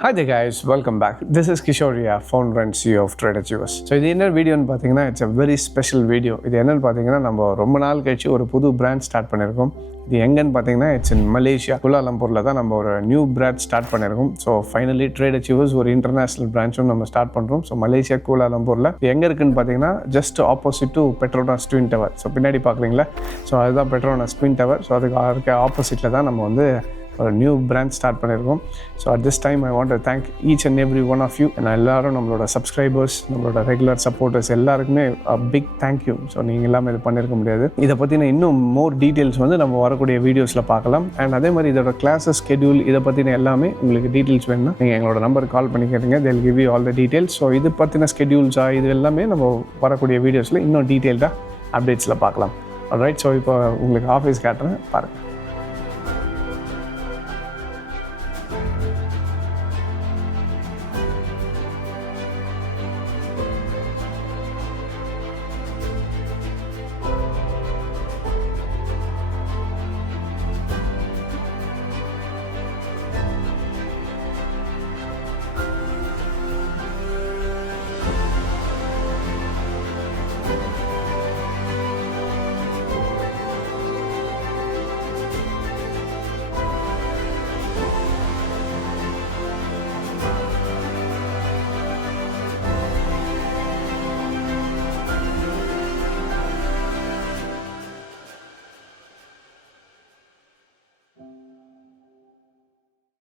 Hi there guys, welcome back. This is Kishoria, founder and CEO of tradeachievers. So இது என்ன வீடியோன்னு பார்த்தீங்கன்னா it's a very special video. இது என்னன்னு பார்த்தீங்கன்னா நம்ம ரொம்ப நாள் கழிச்சு ஒரு புது பிராண்ட் ஸ்டார்ட் பண்ணியிருக்கோம். இது எங்கன்னு பார்த்தீங்கன்னா இட்ஸ் இன் மலேசியா, குலா லம்பூரில் தான் நம்ம ஒரு நியூ பிராண்ட் ஸ்டார்ட் பண்ணியிருக்கோம். ஸோ ஃபைனலி tradeachievers ஒரு இன்டர்நேஷனல் பிரான்ச்சும் நம்ம ஸ்டார்ட் பண்ணுறோம். ஸோ மலேசியா குலா லம்பூரில் இது எங்கே இருக்குன்னு பார்த்தீங்கன்னா just opposite to Petronas twin tower. So பின்னாடி பார்க்குறீங்களா, ஸோ அதுதான் பெட்ரோனாஸ் ட்வின் டவர். ஸோ அதுக்கு ஆப்போசிட்டில் தான் நம்ம வந்து ஒரு நியூ பிராண்ட் ஸ்டார்ட் பண்ணியிருக்கோம். So at this time I want to thank each and every one of you. நான் எல்லாரும் நம்மளோட சப்ஸ்கிரைபர்ஸ், நம்மளோட ரெகுலர் சப்போர்ட்டர்ஸ் எல்லாருக்குமே பிக் தேங்க்யூ. ஸோ நீங்கள் எல்லாமே இது பண்ணியிருக்க முடியாது. இதை பற்றின இன்னும் மோர் டீட்டெயில்ஸ் வந்து நம்ம வரக்கூடிய வீடியோஸில் பார்க்கலாம். அண்ட் அதே மாதிரி இதோட கிளாஸஸ் ஸ்கெடியூல் இதை பற்றின எல்லாமே உங்களுக்கு டீட்டெயில்ஸ் வேணும்னா நீங்கள் எங்களோட நம்பருக்கு கால் பண்ணி கேட்டுங்க. they'll give you all the details. So இது பற்றின ஸ்கெடியூல்ஸாக இது எல்லாமே நம்ம வரக்கூடிய வீடியோஸில் இன்னும் டீட்டெயில்டாக அப்டேட்ஸில் பார்க்கலாம். ஆல்ரைட், ஸோ இப்போ உங்களுக்கு ஆஃபீஸ் காட்டுறேன் பாருங்கள்.